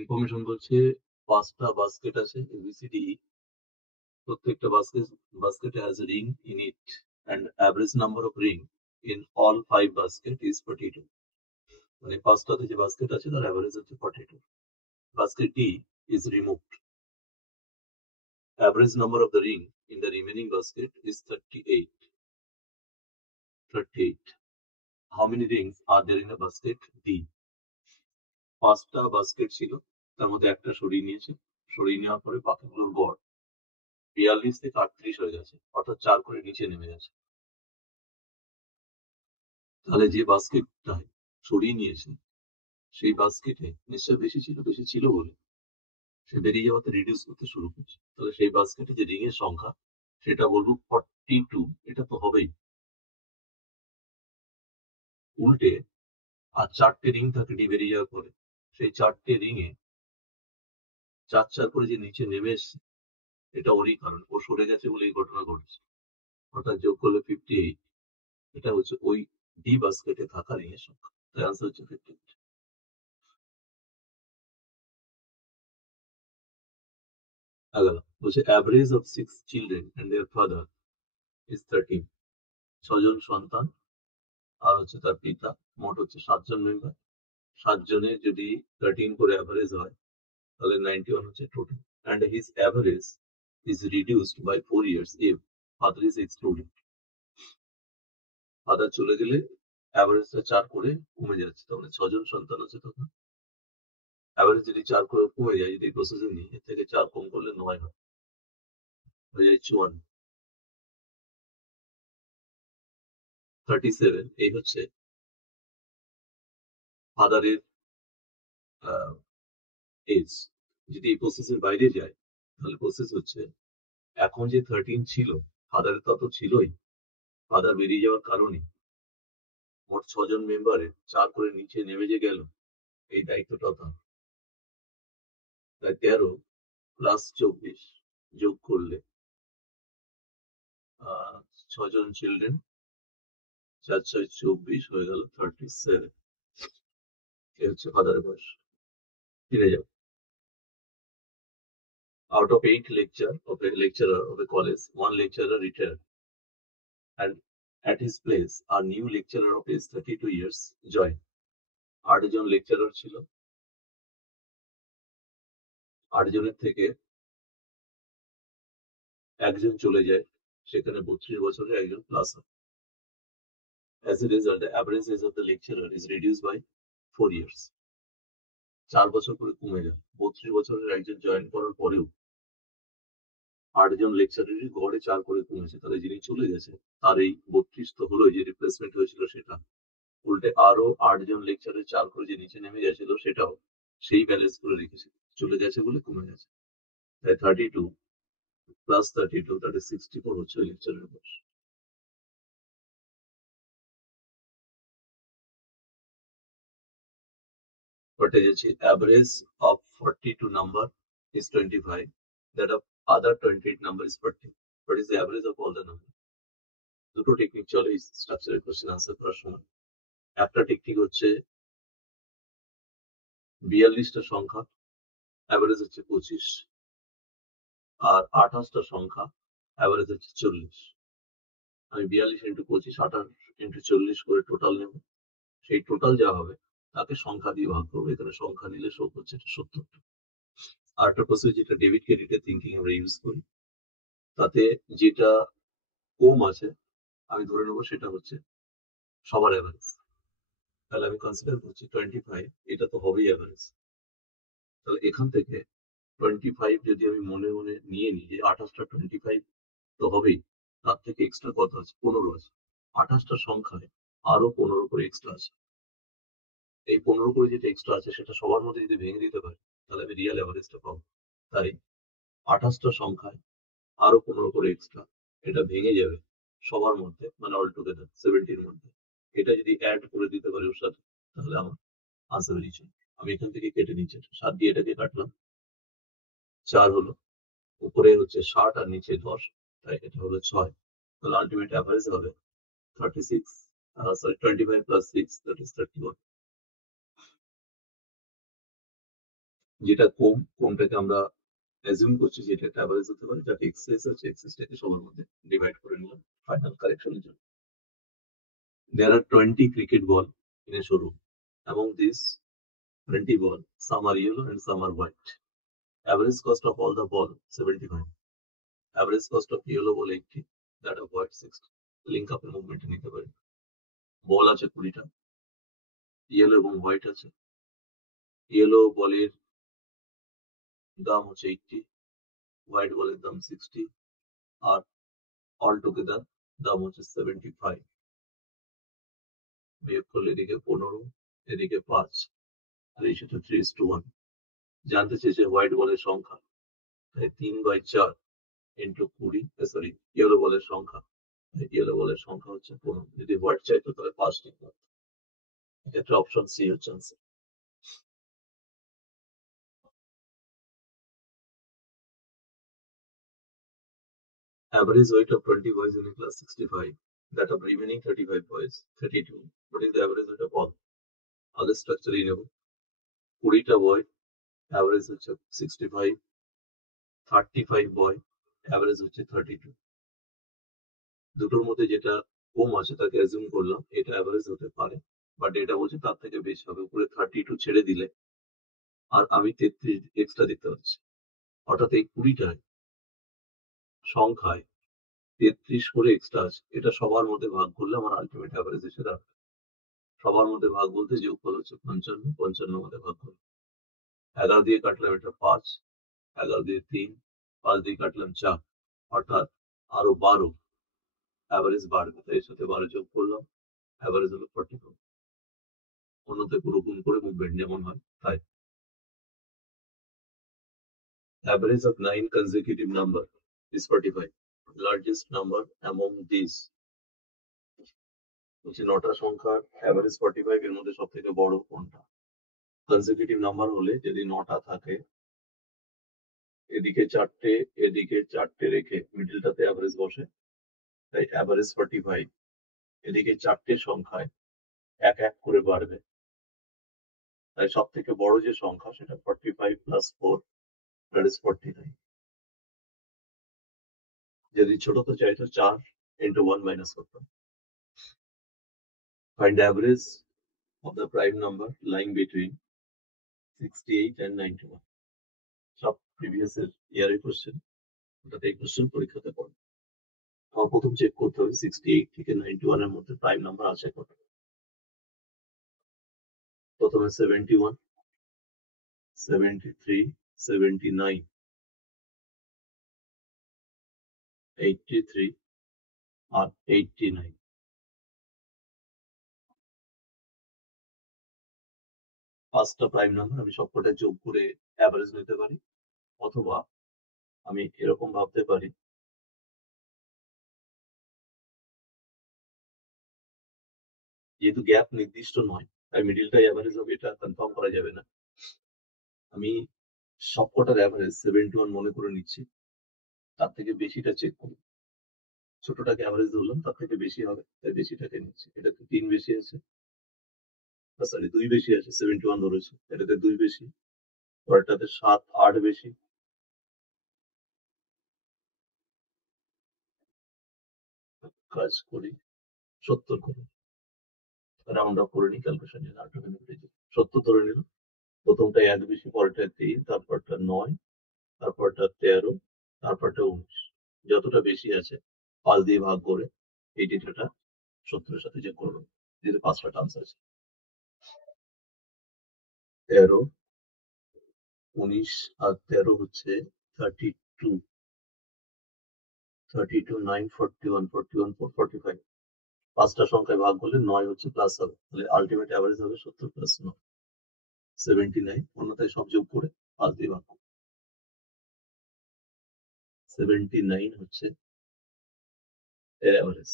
Information বলছে 5টা basket আছে ABCDE, প্রত্যেকটা basket has a ring in it and average number of ring in all 5 basket is 42. মানে 5টাতে যে বাস্কেট আছে তার অ্যাভারেজ হচ্ছে 42. Basket D is removed. Average number of the ring in the remaining basket is 38. 38. How many rings are there in the basket D? 5টা basket ছিল, তার মধ্যে একটা সরিয়ে নিয়েছে, সরিয়ে নেওয়ার পরে বাকিগুলোর গড় 42 থেকে 38 হয়ে গেছে, অর্থাৎ 4 করে নিচে নেমে গেছে। তাহলে যে বাস্কেটটা সরিয়ে নিয়েছে সেই বাস্কেটে নিশ্চয় বেশি ছিল বলে সে বেরিয়ে যাওয়াতে রিডিউস করতে শুরু করছে। তাহলে সেই বাস্কেটে যে রিং এর সংখ্যা সেটা বলবো 42, এটা তো হবেই। উল্টে আর 4টে রিং থাকে ডি বেরিয়ে যাওয়ার পরে, সেই 4টে রিং এ 4 করে যে নিচে নেমে এসছে, এটা ওরই কারণ, ও সরে গেছে বলে এই ঘটনা ঘটেছে। অর্থাৎ যোগ করলে 58, এটা হচ্ছে ওই ডি বাস্কেটে থাকা রিং এর সংখ্যা। তাই আনসার হচ্ছে 58। আগালা বলছে average of 6 children and their father is 13। 6জন সন্তান আর হচ্ছে তার পিতা, মোট হচ্ছে 7জন মেম্বার। 7 জনের যদি 13 করে অ্যাভারেজ হয় তাহলে 91 হচ্ছে total. And his average is reduced by 4 years if father is excluded. Father চলে গেলে অ্যাভারেজটা 4 করে কমে যাচ্ছে, তাহলে 6জন সন্তান আছে তখন অ্যাভারেজ যদি 4 করে কমে যায়, যদি প্রসেসে নিই, এর থেকে 4 কম করলে 9 হয়, হয়ে যায় 54। 37 এই হচ্ছে ফাদারের এজ। যদি এই প্রসেসের বাইরে যায় তাহলে প্রসেস হচ্ছে এখন যে 13 ছিল, ফাদারের তত ছিলই, ফাদার বেরিয়ে যাওয়ার কারণে মোট 6জন মেম্বারের 4 করে নিচে নেমে যে গেল, এই দায়িত্বটাও তার। তাই 13 প্লাস 24 যোগ করলে 6জন চিলড্রেন, 4 6 24 হয়ে গেল 37। এ হচ্ছে ফাদারের বয়স। ফিরে যাও। Out of 8 lecturer of a college, 1 lecturer retired, and at his place a new lecturer of age 32 years joined. 8 John lecturer ছিল, 8 জনের থেকে একজন চলে যায়, সেখানে 32 বছরের একজন প্লাস হয়। As a result, the average age of the lecturer is reduced by 4 years. 4 বছর করে কমে যায়। 32 বছরের একজন জয়েন করার পরেও 8 জন লেকচারেরই গড়ে 4 করে কমেছে। তাহলে যিনি চলে গেছে তার এই 32 তো হলোই, যে রিপ্লেসমেন্ট হয়েছিল সেটা। উল্টে আরো 8 জন লেকচারের 4 করে যে নিচে নেমে গেছিল সেটাও সেই ব্যালেন্স করে রেখেছে, চলে গেছে বলে কমে গেছে। তাই 32 প্লাস 32 that is 64 হচ্ছে ওই লেকচারের বয়স। But average of 42 number is 25. That of other 28 number is 40. What is the average of all the number? দুটো টেকনিক চলে এই স্ট্রাকচারের কোশ্চেন আনসার করার সময়। একটা টেকনিক হচ্ছে 42টা সংখ্যা, অ্যাভারেজ হচ্ছে 25, আর 28টা সংখ্যা, অ্যাভারেজ হচ্ছে 40। আমি 42 ইন্টু 25, 28 ইন্টু 40 করে টোটাল নেব। সেই টোটাল যা হবে তাকে সংখ্যা দিয়ে ভাগ করবো। এখানে সংখ্যা নিলে শোক হচ্ছে এটা 70। আর একটা প্রসেস যেটা ডেবিট ক্রেডিটের থিঙ্কিং আমরা ইউজ করি, তাতে যেটা কম আছে আমি ধরে নেবো সেটা হচ্ছে সবার অ্যাভারেজ। তাহলে আমি কনসিডার করছি 25, এটা তো হবেই অ্যাভারেজ। তাহলে এখান থেকে 25 যদি আমি মনে মনে নিয়ে নিই যে 28টা 25 তো হবেই, তার থেকে এক্সট্রা কত আছে? 15 আছে। 28টা সংখ্যায় আরো 15 করে এক্সট্রা আছে। এই 15 করে যেটা এক্সট্রা আছে সেটা সবার মধ্যে যদি ভেঙে দিতে পারি তাহলে আমি রিয়েল অ্যাভারেজটা পাবো। তাই 28টা সংখ্যায় আরো 15 করে এক্সট্রা, এটা ভেঙে যাবে সবার মধ্যে, মানে অল টুগেদার 70-র মধ্যে। এটা যদি অ্যাড করে দিতে পারি ওর সাথে তাহলে আমার আনসার বেরিয়েছে। আমি এখান থেকে কেটে নিচ্ছি, 7 দিয়ে এটাকে কাটলাম, 4 হলো, উপরে হচ্ছে 60 আর নিচে 10, তাই এটা হলো 6। তাহলে আলটিমেট অ্যাভারেজ হবে 36, সরি 25 প্লাস 6 দ্যাট ইজ 31। যেটা কম, কোনটাকে আমরা অ্যাজিউম করছি যেটা একটা অ্যাভারেজ হতে পারে, যাতে এক্সেস আছে এক্সেসটাকে সবার মধ্যে ডিভাইড করে নিলাম ফাইনাল কারেকশনের জন্য। There are 20 cricket ball in a showroom. Among these 20 ball, some are yellow and some are white. Average cost of all the ball 75. Average cost of yellow ball 80, that of white 60. Link up movement নিতে পারি। বল আছে 20টা, yellow এবং white আছে। Yellow বলের দাম হচ্ছে 80, white বলের দাম 60, আর অল টুগেদার দাম হচ্ছে 75। বিয়োগ করলে এদিকে 15, এদিকে 5, আর এই সাথে 3:1। জানতে চেয়েছে হোয়াইট বলের সংখ্যা, তাই 3/4 ইন্টু 20, সরি ইয়েলো বলের সংখ্যা, ইয়েলো বলের সংখ্যা হচ্ছে 15। যদি হোয়াইট চাইতো তাহলে 5 লিখতাম। এক্ষেত্রে অপশন সি হচ্ছে answer. Average weight of 20 boys in a class 65, that of remaining 35 boys 32. What is the average weight of all? Other structure in 20টা বয়, অ্যাভারেজ হচ্ছে 65, 35 বয়, অ্যাভারেজ হচ্ছে 32। দুটোর মধ্যে যেটা কম আছে তাকে অ্যাজিউম করলাম এটা অ্যাভারেজ হতে পারে, বাট এটা বলছে তার থেকে বেশি হবে। উপরে 32 ছেড়ে দিলে আর আমি 33 এক্সট্রা দিতে পারছি, অর্থাৎ এই 20টায় সংখ্যায় 33 করে এক্সট্রা আছে। এটা সবার মধ্যে ভাগ করলে আমার আলটিমেট অ্যাভারেজ এসে দাঁড়াবে। সবার মধ্যে ভাগ বলতে যে উপর হচ্ছে 55, 55 মধ্যে ভাগ করলাম। 11 দিয়ে কাটলাম এটা 5, 11 দিয়ে 3, 5 দিয়ে কাটলাম 4, অর্থাৎ আরো 12 অ্যাভারেজ বাড়বে। তাই এর সাথে 12 যোগ করলাম, অ্যাভারেজ হলো 44। অন্যতে পুরো গুণ করে মুভমেন্ট যেমন হয় তাই। Average of 9 consecutive number is 45. Largest number among these হচ্ছে 9টা সংখ্যার অ্যাভারেজ 45, এর মধ্যে সব থেকে বড় কোনটা? কনজিকিউটিভ নাম্বার হলে যদি 9টা থাকে, এদিকে 4টে এদিকে 4টে রেখে মিডলটাতে অ্যাভারেজ বসে, তাই অ্যাভারেজ 45। এদিকে 4টে সংখ্যায় এক এক করে বাড়বে, তাই সব থেকে বড় যে সংখ্যা সেটা 45 প্লাস 4, দ্যাট ইজ 49। যদি ছোট তো চাইতো 4 into 1 মাইনাস করতাম। Find the average of the prime number lying between 68 and 91. সব প্রিভিয়াস এর ইয়ারের কোশ্চেন, ওটাতে এই কোশ্চেন পরীক্ষাতে পড়ে। আমার প্রথম চেক করতে হবে 68 থেকে 91 এর মধ্যে প্রাইম নাম্বার আছে কত। প্রথমে 71, 73, 79, 83 আর 89। পাঁচটা প্রাইম নাম্বার আমি সবকটা যোগ করে অ্যাভারেজ নিতে পারি, অথবা আমি এরকম ভাবতে পারি যেহেতু গ্যাপ নির্দিষ্ট নয় তাই মিডিলটাই অ্যাভারেজ হবে এটা কনফার্ম করা যাবে না। আমি সবকটার অ্যাভারেজ 71 মনে করে নিচ্ছি, তার থেকে বেশিটা চেক করি। ছোটটাকে অ্যাভারেজ ধরলাম, তার থেকে বেশি হবে তাই বেশিটাকে নিচ্ছি। এটাতে 3 বেশি আছে, সরি 2 বেশি আছে, 71 ধরেছে, এটাতে 2 বেশি, পরেরটাতে 7, 8 বেশি, কাজ করি 70 করে রাউন্ড আপ করে নি ক্যালকুলেশন জন্য 70 ধরে নিলাম। প্রথমটা 1 বেশি, পরেরটা 3, তারপরটা 9, তারপরটা 13, তারপরটা 19। যতটা বেশি আছে 5 দিয়ে ভাগ করে এই ডেটাটা 70 এর সাথে যোগ করবো, যেহেতু 5টা টার্মস আছে। 13, 19 আর 13 হচ্ছে 32, 32, 9, 41, 41, 4, 45। 5টা সংখ্যায় ভাগ করলে 9 হচ্ছে প্লাস হবে, তাহলে আলটিমেট অ্যাভারেজ হবে 70 প্লাস 9, 79। অন্যথায় সব যোগ করে 5 দিয়ে ভাগ করবো। 79 হচ্ছে এর অ্যাভারেজ।